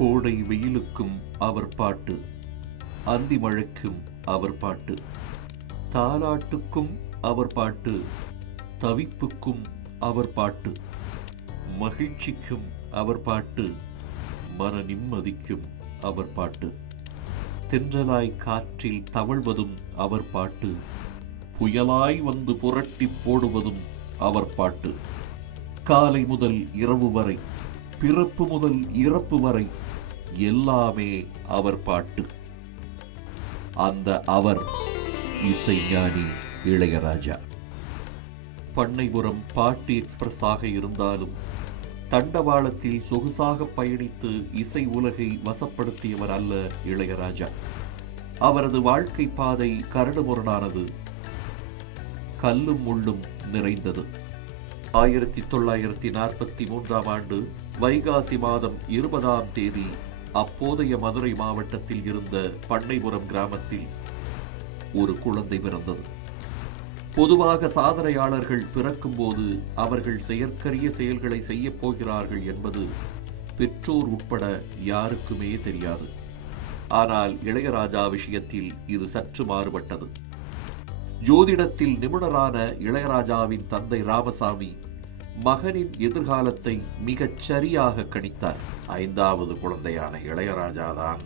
கோடை வெயிலுக்கும் அவர் பாட்டு அந்தி மழைக்கும் அவர் பாட்டு. தாலாட்டுக்கும் அவர் பாட்டு தவிப்புக்கும் அவர் பாட்டு. மகிழ்ச்சிக்கும் அவர் பாட்டு மன நிம்மதிக்கும் அவர் பாட்டு. தென்றலாய் காற்றில் தவழ்வதும் அவர் பாட்டு புயலாய் வந்து புரட்டி போடுவதும் அவர் பாட்டு. காலை முதல் இரவு வரை பிறப்பு முதல் இறப்பு வரை எல்லாமே அவர் பாட்டு. அந்த அவர் இசைஞானி இளையராஜா. பண்ணைபுரம் பாட்டு எக்ஸ்பிரஸாக இருந்தாலும் தண்டவாளத்தில் சொகுசாக பயணித்து இசை உலகை வசப்படுத்தியவர் அல்ல இளையராஜா. அவரது வாழ்க்கை பாதை கரடுமுரடானது. கல்லும் முள்ளும் நிறைந்தது. ஆயிரத்தி தொள்ளாயிரத்தி நாற்பத்தி மூன்றாம் ஆண்டு வைகாசி மாதம் இருபதாம் தேதி அப்போதைய மதுரை மாவட்டத்தில் இருந்த பண்ணைபுரம் கிராமத்தில் ஒரு குழந்தை பிறந்தது. பொதுவாக சாதனையாளர்கள் பிறக்கும்போது அவர்கள் செயற்கரிய செயல்களை செய்யப் போகிறார்கள் என்பது பெற்றோர் உட்பட யாருக்குமே தெரியாது. ஆனால் இளையராஜா விஷயத்தில் இது சற்று மாறுபட்டது. ஜோதிடத்தில் நிபுணரான இளையராஜாவின் தந்தை ராமசாமி மகனின் எதிர்காலத்தை மிகச் சரியாக கணித்தார். ஐந்தாவது குழந்தையான இளையராஜாதான்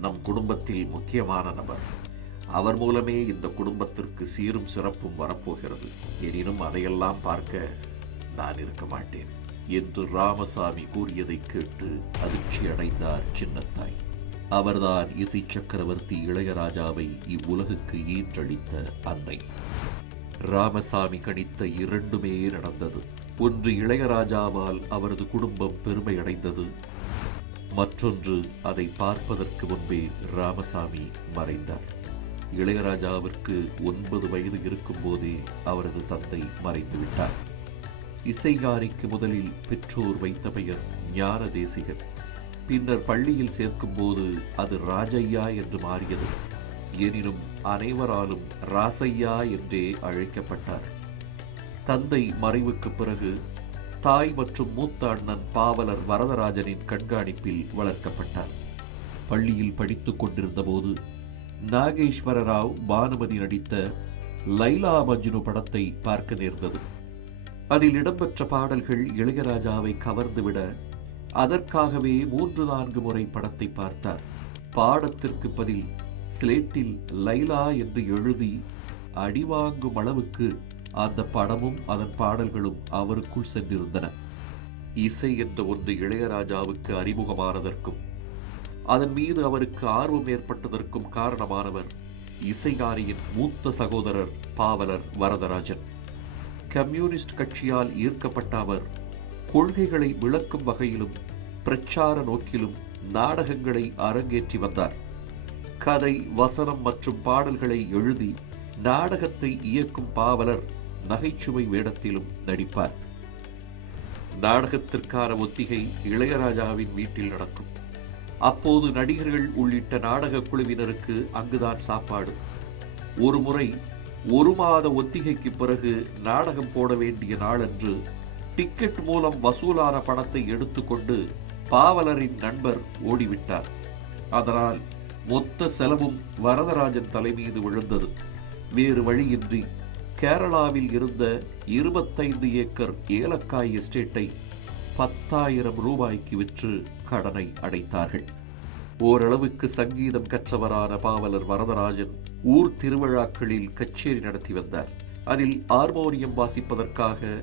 நம் குடும்பத்தில் முக்கியமான நபர். அவர் மூலமே இந்த குடும்பத்திற்கு சீரும் சிறப்பும் வரப்போகிறது. எனினும் அதையெல்லாம் பார்க்க நான் இருக்க மாட்டேன் என்று ராமசாமி கூறியதை கேட்டு அதிர்ச்சி அடைந்தார் சின்னத்தாய். அவர்தான் இசை சக்கரவர்த்தி இளையராஜாவை இவ்வுலகுக்கு ஈன்றளித்த அன்னை. ராமசாமி கணித்த இரண்டுமே நடந்தது. ஒன்று இளையராஜாவால் அவரது குடும்பம் பெருமை அடைந்தது மற்றொன்று அதை பார்ப்பதற்கு முன்பே ராமசாமி மறைந்தார். இளையராஜாவிற்கு ஒன்பது வயது இருக்கும்போதே அவரது தந்தை மறைந்து விட்டார் இசைகாரிக்கு முதலில் பெற்றோர் வைத்த பெயர் ஞான தேசிகர் பின்னர் பள்ளியில் சேர்க்கும்போது அது ராஜையா என்று மாறியது. எனினும் அனைவராலும் ராசையா என்றே அழைக்கப்பட்டார். தந்தை மறைவுக்கு பிறகு தாய் மற்றும் மூத்த அண்ணன் பாவலர் வரதராஜனின் கண்காணிப்பில் வளர்க்கப்பட்டார். பள்ளியில் படித்துக் கொண்டிருந்தபோது நாகேஸ்வர ராவ் பானுமதி நடித்த லைலா மஜ்னு படத்தை பார்க்க நேர்ந்தது. அதில் இடம்பெற்ற பாடல்கள் இளையராஜாவை கவர்ந்துவிட அதற்காகவே மூன்று நான்கு முறை படத்தை பார்த்தார். பாடத்திற்கு பதில் ஸ்லேட்டில் லைலா என்று எழுதி அடிவாங்கும் அளவுக்கு அந்த படமும் அதன் பாடல்களும் அவருக்குள் சென்றிருந்தன. இசை என்ற ஒன்று இளையராஜாவுக்கு அறிமுகமானதற்கும் அதன் மீது அவருக்கு ஆர்வம் ஏற்பட்டதற்கும் காரணமானவர் இசைகாரியின் மூத்த சகோதரர் பாவலர் வரதராஜன். கம்யூனிஸ்ட் கட்சியால் ஈர்க்கப்பட்ட அவர் கொள்கைகளை விளக்கும் வகையிலும் பிரச்சார நோக்கிலும் நாடகங்களை அரங்கேற்றி வந்தார். கதை வசனம் மற்றும் பாடல்களை எழுதி நாடகத்தை இயக்கும் பாவலர் நகைச்சுவை வேடத்திலும் நடிப்பார். நாடகத்திற்கான ஒத்திகை இளையராஜாவின் வீட்டில் நடக்கும். அப்போது நடிகர்கள் உள்ளிட்ட நாடக குழுவினருக்கு அங்குதான் சாப்பாடு. ஒரு முறை ஒரு மாத ஒத்திகைக்கு பிறகு நாடகம் போட வேண்டிய நாளன்று டிக்கெட் மூலம் வசூலான பணத்தை எடுத்துக்கொண்டு பாவலரின் நண்பர் ஓடிவிட்டார். அதனால் மொத்த செலவும் வரதராஜன் தலைமீது விழுந்தது. வேறு வழியின்றி கேரளாவில் இருந்த இருபத்தைந்து ஏக்கர் ஏலக்காய் எஸ்டேட்டை பத்தாயிரம் ரூபாய்க்கு விற்று கடனை அடைத்தார்கள். ஓரளவுக்கு சங்கீதம் கற்றவரான பாவலர் வரதராஜன் ஊர் திருவிழாக்களில் கச்சேரி நடத்தி வந்தார். அதில் ஆர்மோனியம் வாசிப்பதற்காக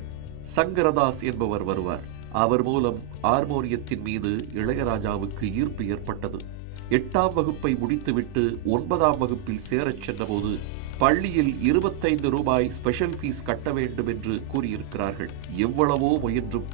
சங்கரதாஸ் என்பவர் வருவார். அவர் மூலம் ஆர்மோனியத்தின் மீது இளையராஜாவுக்கு ஈர்ப்பு ஏற்பட்டது. எட்டாம் வகுப்பை முடித்துவிட்டு ஒன்பதாம் வகுப்பில் சேரச் சென்றபோது பள்ளியில் இருபத்தைந்து ரூபாய் ஸ்பெஷல் ஃபீஸ் கட்ட வேண்டும் என்று கூறியிருக்கிறார்கள். எவ்வளவோ முயன்றும்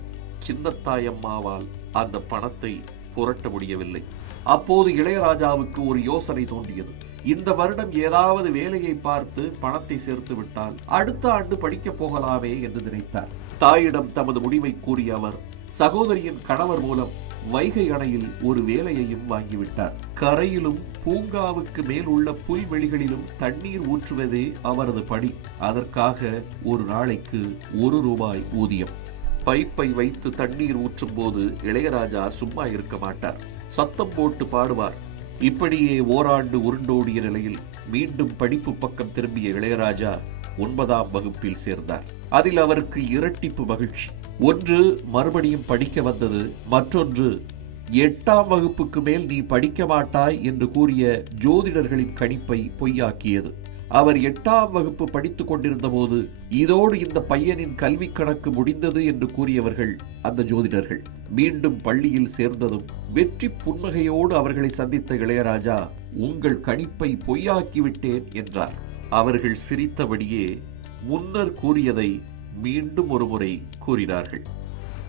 சின்னத்தாயம்மாவால் அந்த பணத்தை புரட்ட முடியவில்லை. அப்போது இளையராஜாவுக்கு ஒரு யோசனை தோன்றியது. இந்த வருடம் ஏதாவது வேலையை பார்த்து பணத்தை சேர்த்து விட்டால் அடுத்த ஆண்டு படிக்கப் போகலாமே என்று நினைத்தார். தாயிடம் தமது முடிவை கூறிய அவர் சகோதரியின் கணவர் மூலம் வைகை அணையில் ஒரு வேலையையும் வாங்கிவிட்டார். கரையிலும் பூங்காவுக்கு மேல் உள்ள புல்வெளிகளிலும் தண்ணீர் ஊற்றுவதே அவரது பணி. அதற்காக ஒரு நாளைக்கு ஒரு ரூபாய் ஊதியம். பைப்பை வைத்து தண்ணீர் ஊற்றும் போது இளையராஜா சும்மா இருக்க மாட்டார். சத்தம் போட்டு பாடுவார். இப்படியே ஓராண்டு உருண்டோடிய நிலையில் மீண்டும் படிப்பு பக்கம் திரும்பிய இளையராஜா ஒன்பதாம் வகுப்பில் சேர்ந்தார். அதில் அவருக்கு இரட்டிப்பு மகிழ்ச்சி. ஒன்று மறுபடியும் படிக்க வந்தது மற்றொன்று எட்டாம் வகுப்புக்கு மேல் நீ படிக்க மாட்டாய் என்று கூறிய ஜோதிடர்களின் கணிப்பை பொய்யாக்கியது. அவர் எட்டாம் வகுப்பு படித்துக் கொண்டிருந்த போது இதோடு இந்த பையனின் கல்வி கணக்கு முடிந்தது என்று கூறியவர்கள் அந்த ஜோதிடர்கள். மீண்டும் பள்ளியில் சேர்ந்ததும் வெற்றி புன்னகையோடு அவர்களை சந்தித்த இளையராஜா உங்கள் கணிப்பை பொய்யாக்கிவிட்டேன் என்றார். அவர்கள் சிரித்தபடியே முன்னர் கூறியதை மீண்டும் ஒருமுறை கூறினார்கள்.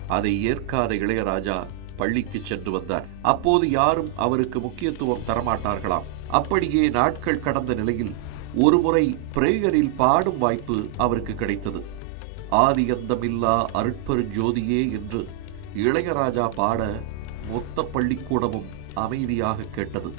அதை ஏற்காத இளையராஜா பள்ளிக்கு சென்று வந்தார். அப்போது யாரும் அவருக்கு முக்கியத்துவம் தரமாட்டார்களாம். அப்படியே நாட்கள் கடந்த நிலையில் ஒருமுறை பிரேயரில் பாடும் வாய்ப்பு அவருக்கு கிடைத்தது. ஆதி அந்தமில்லா அருட்பெருஞ்சோதியே என்று இளையராஜா பாட மொத்த பள்ளிக்கூடமும் அமைதியாக கேட்டது.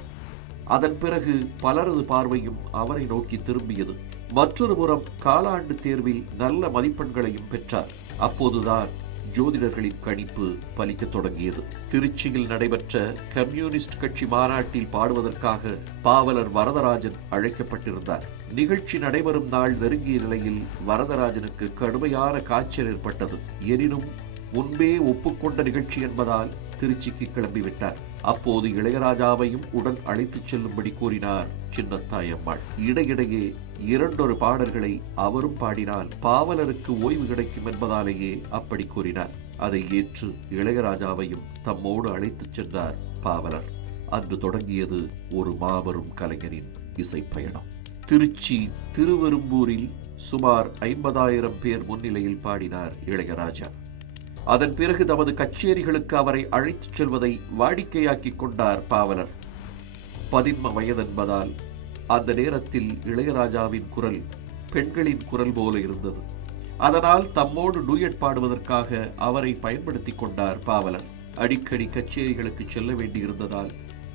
அதன் பிறகு பலரது பார்வையும் அவரை நோக்கி திரும்பியது. மற்றொரு புறம் காலாண்டு தேர்வில் நல்ல மதிப்பெண்களையும் பெற்றார். அப்போதுதான் ஜோதிடர்களின் கணிப்பு பலிக்க தொடங்கியது. திருச்சியில் நடைபெற்ற கம்யூனிஸ்ட் கட்சி மாநாட்டில் பாடுவதற்காக பாவலர் வரதராஜன் அழைக்கப்பட்டிருந்தார். நிகழ்ச்சி நடைபெறும் நாள் நெருங்கிய நிலையில் வரதராஜனுக்கு கடுமையான காய்ச்சல் ஏற்பட்டது. எனினும் முன்பே ஒப்புக்கொண்ட நிகழ்ச்சி என்பதால் திருச்சிக்கு கிளம்பிவிட்டார். அப்போது இளையராஜாவையும் உடன் அழைத்துச் செல்லும்படி கூறினார். சின்னத்தாயம்மாள் இடையிடையே இரண்டொரு பாடல்களை அவரும் பாடினால் பாவலருக்கு ஓய்வு கிடைக்கும் என்பதாலேயே அப்படி கூறினார். அதை ஏற்று இளையராஜாவையும் தம்மோடு அழைத்துச் சென்றார் பாவலர். அன்று தொடங்கியது ஒரு மாபெரும் கலைஞரின் இசைப்பயணம். திருச்சி திருவெரும்பூரில் சுமார் ஐம்பதாயிரம் பேர் முன்னிலையில் பாடினார் இளையராஜா. அதன் பிறகு தமது கச்சேரிகளுக்கு அவரை அழைத்துச் செல்வதை வாடிக்கையாக்கிக் கொண்டார் பாவலர். பதின்ம வயதென்பதால் அந்த நேரத்தில் இளையராஜாவின் குரல் பெண்களின் குரல் போல இருந்தது. அதனால் தம்மோடு டூயட் பாடுவதற்காக அவரை பயன்படுத்திக் கொண்டார் பாவலர். அடிக்கடி கச்சேரிகளுக்கு செல்ல வேண்டியிருந்ததால்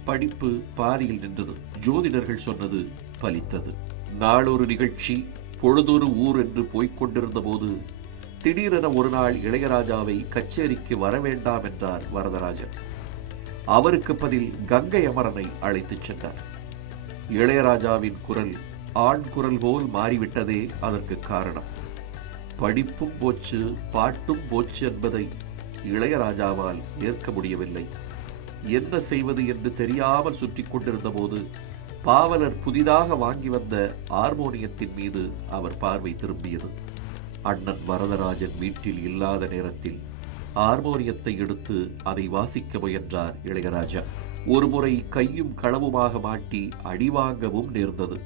படிப்பு பாதியில் நின்றது. ஜோதிடர்கள் சொன்னது பலித்தது. நாளொரு நிகழ்ச்சி பொழுதொரு ஊர் என்று போய்க் கொண்டிருந்த போது திடீரென ஒரு நாள் இளையராஜாவை கச்சேரிக்கு வர வேண்டாம் என்றார் வரதராஜன். அவருக்கு பதில் கங்கை அமரனை அழைத்துச் சென்றார். இளையராஜாவின் குரல் ஆண் குரல் போல் மாறிவிட்டதே அதற்கு காரணம். படிப்பும் போச்சு பாட்டும் போச்சு என்பதை இளையராஜாவால் ஏற்க முடியவில்லை. என்ன செய்வது என்று தெரியாமல் சுற்றி கொண்டிருந்த போது பாவலர் புதிதாக வாங்கி வந்த ஹார்மோனியத்தின் மீது அவர் பார்வை திரும்பியது. அண்ணன் வரதராஜன் வீட்டில் இல்லாத நேரத்தில் ஹார்மோனியத்தை எடுத்து அதை வாசிக்க முயன்றார் இளையராஜா. ஒருமுறை கையும் களவுமாக மாட்டி அடிவாங்கவும் நேர்ந்தது.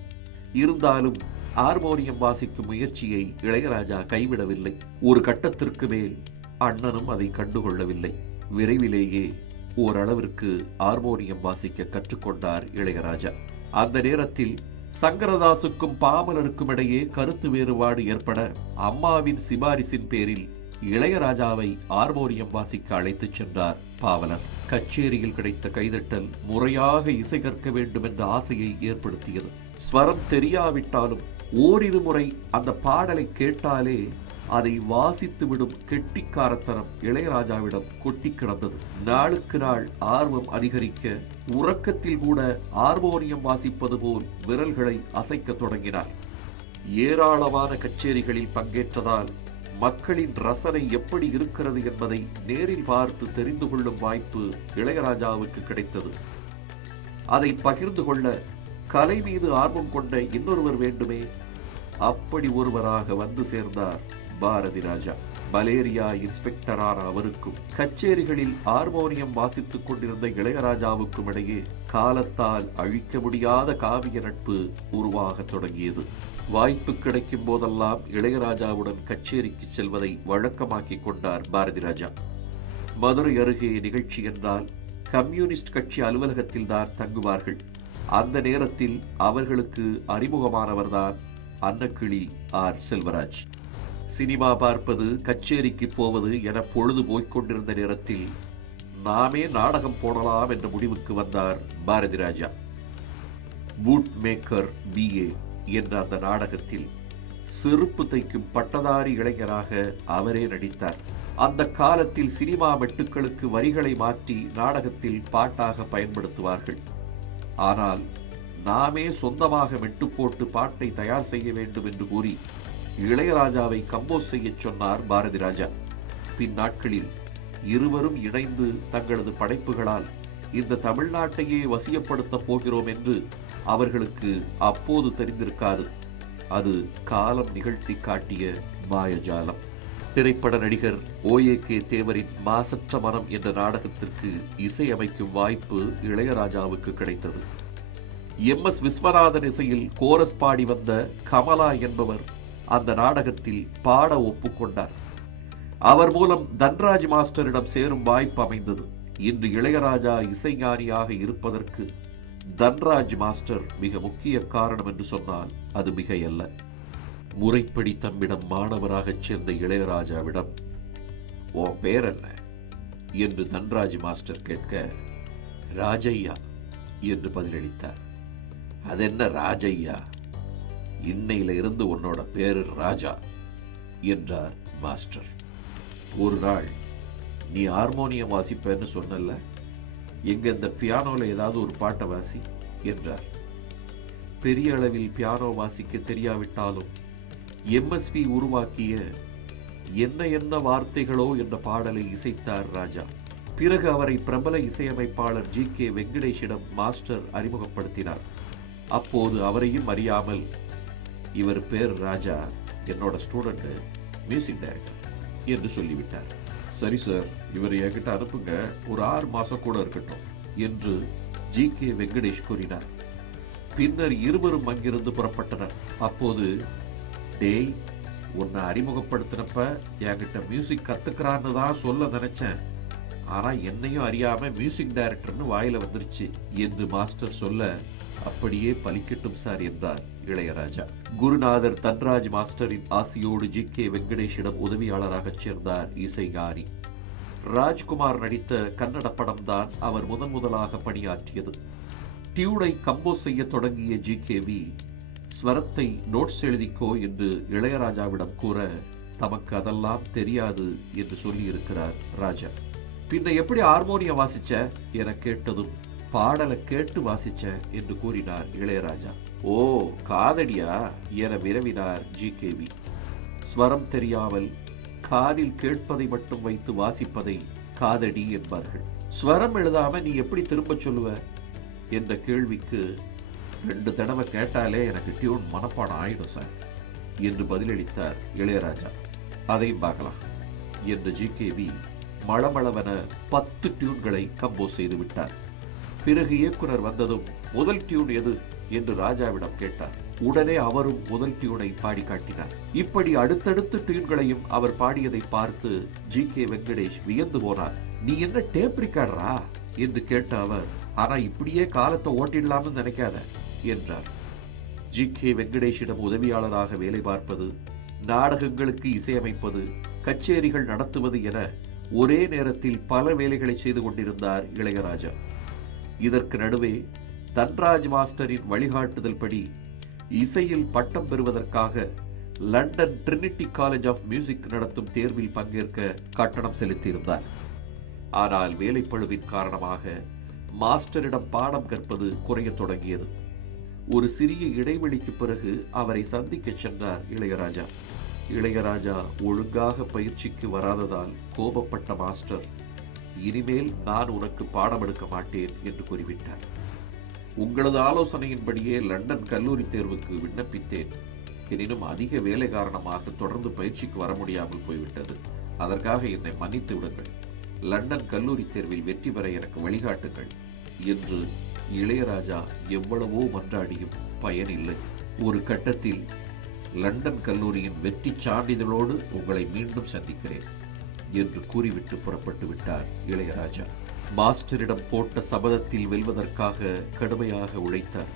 இருந்தாலும் ஹார்மோனியம் வாசிக்கும் முயற்சியை இளையராஜா கைவிடவில்லை. ஒரு கட்டத்திற்கு மேல் அண்ணனும் அதை கண்டுகொள்ளவில்லை. விரைவிலேயே ஓரளவிற்கு ஹார்மோனியம் வாசிக்க கற்றுக்கொண்டார் இளையராஜா. அந்த நேரத்தில் சங்கரதாசுக்கும் பாமலருக்கும் இடையே கருத்து வேறுபாடு ஏற்பட அம்மாவின் சிபாரிசின் பேரில் இளையராஜாவை ஹார்மோனியம் வாசிக்க அழைத்துச் சென்றார் பாவலர். கச்சேரியில் கிடைத்த கைதட்டல் முறையாக இசை கற்க வேண்டும் என்ற ஆசையை ஏற்படுத்தியது. ஸ்வரம் தெரியாவிட்டாலும் ஓரிரு முறை அந்த பாடலை கேட்டாலே அதை வாசித்து விடும் கெட்டிக்காரத்தனம் இளையராஜாவிடம் கொட்டி கிடந்தது. நாளுக்கு நாள் ஆர்வம் அதிகரிக்க உறக்கத்தில் கூட ஆர்மோனியம் வாசிப்பது போல் விரல்களை அசைக்கத் தொடங்கினார். ஏராளமான கச்சேரிகளில் பங்கேற்றதால் மக்களின் ரசனை எப்படி இருக்கிறது என்பதை நேரில் பார்த்து தெரிந்து கொள்ளும் வாய்ப்பு இளையராஜாவுக்கு கிடைத்தது. அதை பகிர்ந்து கொள்ள கலை மீது ஆர்வம் கொண்ட இன்னொருவர் வேண்டுமே. அப்படி ஒருவராக வந்து சேர்ந்தார் பாரதி ராஜா. மலேரியா இன்ஸ்பெக்டரான அவருக்கும் கச்சேரிகளில் ஹார்மோனியம் வாசித்துக் கொண்டிருந்த இளையராஜாவுக்கும் இடையே காலத்தால் அழிக்க முடியாத காவிய நட்பு உருவாகத் தொடங்கியது. வாய்ப்பு கிடைக்கும் போதெல்லாம் இளையராஜாவுடன் கச்சேரிக்கு செல்வதை வழக்கமாக்கிக் கொண்டார் பாரதி ராஜா. மதுரை அருகே நிகழ்ச்சி என்றால் கம்யூனிஸ்ட் கட்சி அலுவலகத்தில் தான் தங்குவார்கள். அந்த நேரத்தில் அவர்களுக்கு அறிமுகமானவர்தான் அன்னக்கிளி ஆர் செல்வராஜ். சினிமா பார்ப்பது கச்சேரிக்கு போவது என பொழுது போய்க் கொண்டிருந்த நேரத்தில் நாமே நாடகம் போடலாம் என்ற முடிவுக்கு வந்தார் Bharathi Raja. Boot maker BA என்ற அந்த நாடகத்தில் செருப்பு தைக்கும் பட்டதாரி இளைஞராக அவரே நடித்தார். அந்த காலத்தில் சினிமா மெட்டுக்களுக்கு வரிகளை மாற்றி நாடகத்தில் பாட்டாக பயன்படுத்துவார்கள். ஆனால் நாமே சொந்தமாக மெட்டு போட்டு பாட்டை தயார் செய்ய வேண்டும் என்று கூறி இளையராஜாவை கம்போஸ் செய்யச் சொன்னார் பாரதி ராஜா. பின் நாட்களில் இருவரும் இணைந்து தங்களது படைப்புகளால் இந்த தமிழ்நாட்டையே வசியப்படுத்தப் போகிறோம் என்று அவர்களுக்கு அப்போது தெரிந்திருக்காது. அது காலம் நிகழ்த்தி காட்டிய மாயஜாலம். திரைப்பட நடிகர் ஓஏகே தேவரின் மாசற்ற மனம் என்ற நாடகத்திற்கு இசையமைக்கும் வாய்ப்பு இளையராஜாவுக்கு கிடைத்தது. எம் எஸ் விஸ்வநாதன் இசையில் கோரஸ் பாடி வந்த கமலா என்பவர் அந்த நாடகத்தில் பாட ஒப்புக்கொண்டார். அவர் மூலம் தன்ராஜ் மாஸ்டரிடம் சேரும் வாய்ப்பு அமைந்தது. இன்று இளையராஜா இசைஞானியாக இருப்பதற்கு தன்ராஜ் மாஸ்டர் மிக முக்கிய காரணம் என்று சொன்னால் அது மிகையல்ல. முறைப்படி தம்மிடம் மாணவராகச் சேர்ந்த இளையராஜாவிடம் ஓ பேர் என்ன? என்று தன்ராஜ் மாஸ்டர் கேட்க ராஜையா என்று பதிலளித்தார். அதென்ன ராஜையா இன்னையில இருந்து உன்னோட பேரு ராஜா என்றார் மாஸ்டர். ஒரு நாள் நீ ஹார்மோனியம் வாசிப்பேன்னு சொன்னல்ல எங்க இந்த பியானோல ஏதாவது ஒரு பாட்டை வாசி என்றார். பெரிய அளவில் பியானோ வாசிக்க தெரியாவிட்டாலும் எம்எஸ்வி உருவாக்கிய என்ன என்ன வார்த்தைகளோ என்ற பாடலை இசைத்தார் ராஜா. பிறகு அவரை பிரபல இசையமைப்பாளர் ஜி கே வெங்கடேஷிடம் மாஸ்டர் அறிமுகப்படுத்தினார். அப்போது அவரையும் அறியாமல் இவர் பேர் ராஜா என்னோட ஸ்டூடெண்ட்டு மியூசிக் டைரக்டர் என்று சொல்லிவிட்டார். சரி சார் இவர் என்கிட்ட அனுப்புங்க. ஒரு ஆறு மாதம் கூட இருக்கட்டும் என்று ஜி கே வெங்கடேஷ் கூறினார். பின்னர் இருவரும் அங்கிருந்து புறப்பட்டனர். அப்போது டேய் உன்னை அறிமுகப்படுத்தினப்ப என்கிட்ட மியூசிக் கற்றுக்கிறான்னு தான் சொல்ல நினச்சேன். ஆனால் என்னையும் அறியாமல் மியூசிக் டைரக்டர்னு வாயில் வந்துருச்சு என்று மாஸ்டர் சொல்ல அப்படியே பலிக்கட்டும் சார் என்றார். இளையராஜா. குருநாதர் தன்ராஜ் மாஸ்டரின் ஆசியோடு ஜி. கே. வெங்கடேஷிடம் உதவியாளராகச் சேர்ந்தார் இசைஞானி ராஜ்குமார் நடித்த கன்னட படம்தான் அவர் முதன் முதலாக பணியாற்றியது. டியூனை கம்போஸ் செய்ய தொடங்கிய ஜி. கேவி ஸ்வரத்தை நோட்ஸ் எழுதிக்கோ என்று இளையராஜாவிடம் கூற தமக்கு அதெல்லாம் தெரியாது என்று சொல்லியிருக்கிறார் ராஜா. பின்ன எப்படி ஹார்மோனியம் வாசிச்ச? என கேட்டதும் பாடலை கேட்டு வாசிச்சேன் என்று கூறினார் இளையராஜா. ஓ காதடியா? என விரவினார் ஜி. கேவி ஸ்வரம் தெரியாமல் காதில் கேட்பதை மட்டும் வைத்து வாசிப்பதை காதடி என்பார்கள். ஸ்வரம் எழுதாம நீ எப்படி திரும்ப சொல்லுவ? என்ற கேள்விக்கு ரெண்டு தடவை கேட்டாலே எனக்கு டியூன் மனப்பாடம் ஆயிடும் சார் என்று பதிலளித்தார் இளையராஜா. அதையும் பார்க்கலாம் என்று ஜிகேவி மளமளவென பத்து டியூன்களை கம்போஸ் செய்து விட்டார். பிறகு இயக்குனர் வந்ததும் முதல் டியூன் எது என்று ராஜாவிடம் கேட்டார். உடனே அவரும் முதல் டியூனை பாடி காட்டினார். இப்படி அடுத்தடுத்து டியூன்களையும் அவர் பாடியதை பார்த்து ஜி. கே. வெங்கடேஷ் வியந்து போனார். நீ என்ன டேப் ரிக்கார்டரா? என்று கேட்ட அவர் ஆனா இப்படியே காலத்தை ஓட்டிடலாம்னு நினைக்காத என்றார். ஜி. கே. வெங்கடேஷிடம் உதவியாளராக வேலை பார்ப்பது நாடகங்களுக்கு இசையமைப்பது கச்சேரிகள் நடத்துவது என ஒரே நேரத்தில் பல வேலைகளை செய்து கொண்டிருந்தார் இளையராஜா. இதற்கு நடுவே தன்ராஜ் மாஸ்டரின் வழிகாட்டுதல் படி இசையில் பட்டம் பெறுவதற்காக London Trinity College of Music நடத்தும் தேர்வில் பங்கேற்க கட்டணம் செலுத்தியிருந்தார். ஆனால் வேலைப்பழுவின் காரணமாக மாஸ்டரிடம் பாடம் கற்பது குறையத் தொடங்கியது. ஒரு சிறிய இடைவெளிக்கு பிறகு அவரை சந்திக்கச் சென்றார் இளையராஜா. இளையராஜா ஒழுங்காக பயிற்சிக்கு வராததால் கோபப்பட்ட மாஸ்டர் இனிமேல் நான் உனக்கு பாடம் எடுக்க மாட்டேன் என்று கூறிவிட்டார். உங்களது ஆலோசனையின்படியே லண்டன் கல்லூரி தேர்வுக்கு விண்ணப்பித்தேன். எனினும் அதிக வேலை காரணமாக தொடர்ந்து பயிற்சிக்கு வர முடியாமல் போய்விட்டது. அதற்காக என்னை மன்னித்து விடுங்கள். லண்டன் கல்லூரி தேர்வில் வெற்றி பெற எனக்கு வழிகாட்டுங்கள். என்று இளையராஜா எவ்வளவோ மன்றாடியும் பயனில்லை. ஒரு கட்டத்தில் லண்டன் கல்லூரியின் வெற்றி சான்றிதழோடு உங்களை மீண்டும் சந்திக்கிறேன். என்று கூறிவிட்டு புறப்பட்டு விட்டார் இளையராஜா. மாஸ்டரிடம் போட்ட சபதத்தில் வெல்வதற்காக கடுமையாக உழைத்தார்.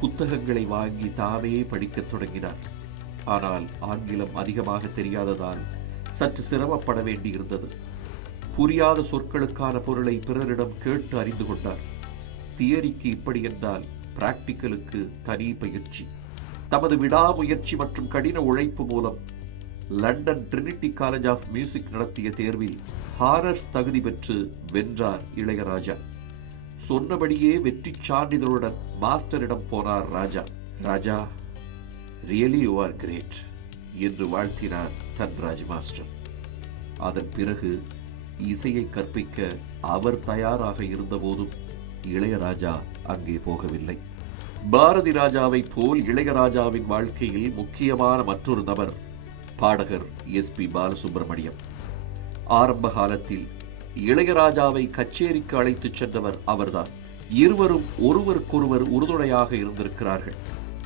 புத்தகங்களை வாங்கி தாமே படிக்கத் தொடங்கினார். ஆனால் ஆங்கிலம் அதிகமாக தெரியாததால் சற்று சிரமப்பட வேண்டியிருந்தது. புரியாத சொற்களுக்கான பொருளை பிறரிடம் கேட்டு அறிந்து கொண்டார். தியரிக்கு இப்படி என்றால் பிராக்டிக்கலுக்கு தனி பயிற்சி. தமது விடாமுயற்சி மற்றும் கடின உழைப்பு மூலம் London Trinity College of Music நடத்திய தேர்வில் ஹாரர்ஸ் தகுதி பெற்று வென்றார் இளையராஜா. சொன்னபடியே வெற்றி சான்றிதழுடன் மாஸ்டரிடம் போனார் Raja. Raja really you are great என்று வாழ்த்தினார் தன்ராஜ் மாஸ்டர். அதன் பிறகு இசையை கற்பிக்க அவர் தயாராக இருந்தபோதும் இளையராஜா அங்கே போகவில்லை. பாரதி ராஜாவைப் போல் இளையராஜாவின் வாழ்க்கையில் முக்கியமான மற்றொரு நபர் பாடகர் எஸ் பி பாலசுப்ரமணியம். ஆரம்ப காலத்தில் இளையராஜாவை கச்சேரிக்கு அழைத்துச் சென்றவர் அவர்தான். இருவரும் ஒருவருக்கொருவர் உறுதுணையாக இருந்திருக்கிறார்கள்.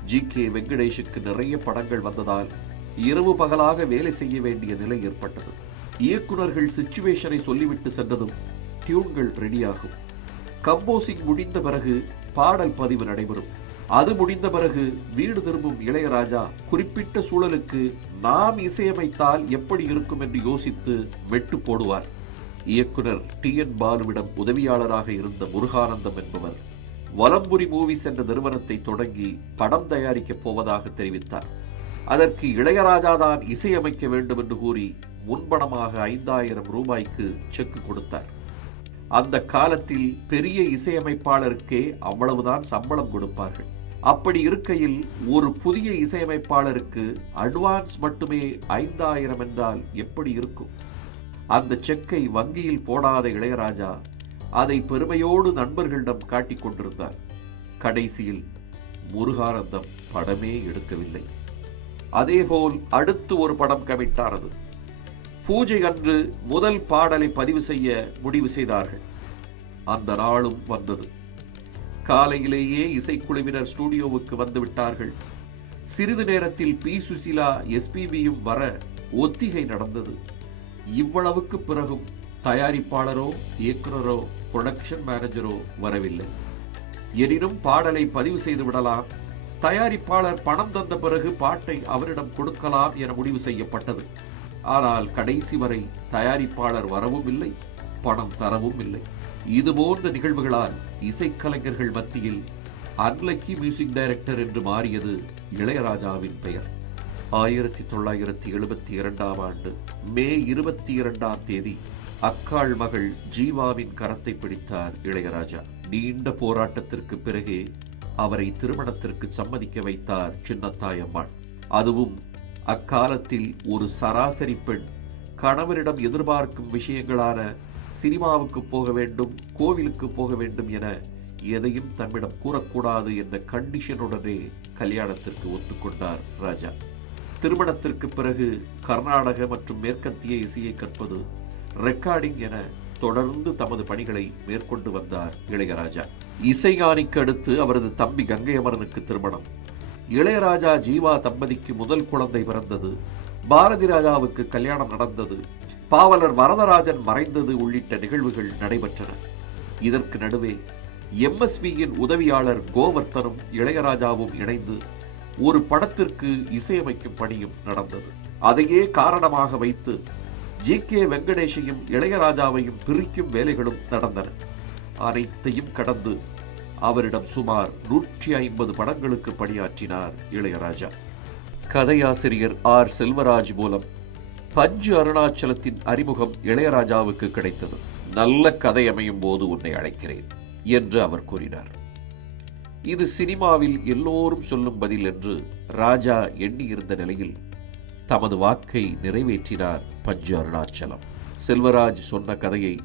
ஜி. கே. வெங்கடேஷுக்கு நிறைய படங்கள் வந்ததால் இரவு பகலாக வேலை செய்ய வேண்டிய நிலை ஏற்பட்டது. இயக்குனர்கள் சிச்சுவேஷனை சொல்லிவிட்டு சென்றதும் டியூன்கள் ரெடியாகும். கம்போசிங் முடிந்த பிறகு பாடல் பதிவு நடைபெறும். அது முடிந்த பிறகு வீடு திரும்பும் இளையராஜா குறிப்பிட்ட சூழலுக்கு நாம் இசையமைத்தால் எப்படி இருக்கும் என்று யோசித்து வெட்டு போடுவார். இயக்குனர் டி. என். பாலுவிடம் உதவியாளராக இருந்த முருகானந்தம் என்பவர் வலம்புரி மூவிஸ் என்ற நிறுவனத்தை தொடங்கி படம் தயாரிக்கப் போவதாக தெரிவித்தார். அதற்கு இளையராஜா தான் இசையமைக்க வேண்டும் என்று கூறி முன்பணமாக ஐந்தாயிரம் ரூபாய்க்கு செக் கொடுத்தார். அந்த காலத்தில் பெரிய இசையமைப்பாளருக்கே அவ்வளவுதான் சம்பளம் கொடுப்பார்கள். அப்படி இருக்கையில் ஒரு புதிய இசையமைப்பாளருக்கு அட்வான்ஸ் மட்டுமே ஐந்தாயிரம் என்றால் எப்படி இருக்கும்? அந்த செக்கை வங்கியில் போடாத இளையராஜா அதை பெருமையோடு நண்பர்களிடம் காட்டிக் கொண்டிருந்தார். கடைசியில் முருகானந்தம் படமே எடுக்கவில்லை. அதேபோல் அடுத்து ஒரு படம் கமிட்டானது பூஜை அன்று முதல் பாடலை பதிவு செய்ய முடிவு செய்தார்கள். அந்த நாளும் வந்தது. காலையிலேயே இசைக்குழுவினர் ஸ்டூடியோவுக்கு வந்து விட்டார்கள் சிறிது நேரத்தில் பி. சுசிலா எஸ்பிபியும் வர ஒத்திகை நடந்தது. இவ்வளவுக்கு பிறகும் தயாரிப்பாளரோ இயக்குனரோ புரொடக்ஷன் மேனேஜரோ வரவில்லை. எனினும் பாடலை பதிவு செய்து விடலாம். தயாரிப்பாளர் பணம் தந்த பிறகு பாட்டை அவரிடம் கொடுக்கலாம் என முடிவு செய்யப்பட்டது. ஆனால் கடைசி வரை தயாரிப்பாளர் வரவும் இல்லை பணம் தரவும் இல்லை. இதுபோன்ற நிகழ்வுகளால் இசைக்கலைஞர்கள் மத்தியில் அன்லக்கி மியூசிக் டைரக்டர் என்று மாறியது இளையராஜாவின் பெயர். ஆயிரத்தி தொள்ளாயிரத்தி எழுபத்தி இரண்டாம் ஆண்டு மே இருபத்தி இரண்டாம் தேதி அக்காள் மகள் ஜீவாவின் கரத்தை பிடித்தார் இளையராஜா. நீண்ட போராட்டத்திற்கு பிறகே அவரை திருமணத்திற்கு சம்மதிக்க வைத்தார் சின்னத்தாயம்மாள் அதுவும் அக்காலத்தில் ஒரு சராசரி பெண் கணவரிடம் எதிர்பார்க்கும் விஷயங்களான சினிமாவுக்கு போக வேண்டும் கோவிலுக்கு போக வேண்டும் என எதையும் தம்மிடம் கூறக்கூடாது என்ற கண்டிஷனுடனே கல்யாணத்திற்கு ஒத்துக்கொண்டார் ராஜா. திருமணத்திற்கு பிறகு கர்நாடக மற்றும் மேற்கத்திய இசையை கற்பது ரெக்கார்டிங் என தொடர்ந்து தமது பணிகளை மேற்கொண்டு வந்தார் இளையராஜா. இசைஞானிக்கு அடுத்து அவரது தம்பி கங்கை அமரனுக்கு திருமணம். இளையராஜா ஜீவா தம்பதிக்கு முதல் குழந்தை பிறந்தது பாரதி ராஜாவுக்கு கல்யாணம் நடந்தது பாவலர் வரதராஜன் மறைந்தது உள்ளிட்ட நிகழ்வுகள் நடைபெற்றன. இதற்கு நடுவே எம்எஸ்வியின் உதவியாளர் கோவர்த்தனும் இளையராஜாவும் இணைந்து ஒரு படத்திற்கு இசையமைக்கும் பணியும் நடந்தது. அதையே காரணமாக வைத்து ஜி கே வெங்கடேஷையும் இளையராஜாவையும் பிரிக்கும் வேலைகளும் நடந்தன. அனைத்தையும் கடந்து அவரிடம் சுமார் நூற்றி ஐம்பது படங்களுக்கு பணியாற்றினார் இளையராஜா. கதையாசிரியர் ஆர் செல்வராஜ் மூலம் பஞ்சு அருணாச்சலத்தின் அறிமுகம் இளையராஜாவுக்கு கிடைத்தது. நல்ல கதை அமையும் போது உன்னை அழைக்கிறேன் என்று அவர் கூறினார். இது சினிமாவில் எல்லோரும் சொல்லும் பதில் என்று ராஜா எண்ணியிருந்த நிலையில் தமது வாக்கை நிறைவேற்றினார் பஞ்சு அருணாச்சலம். செல்வராஜ் சொன்ன கதையை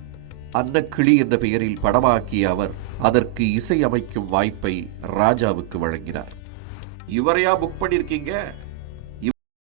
அன்னக்கிளி என்ற பெயரில் படமாக்கிய அவர் அதற்கு இசை அமைக்கும் வாய்ப்பை ராஜாவுக்கு வழங்கினார். இவரையா புக் பண்ணியிருக்கீங்க?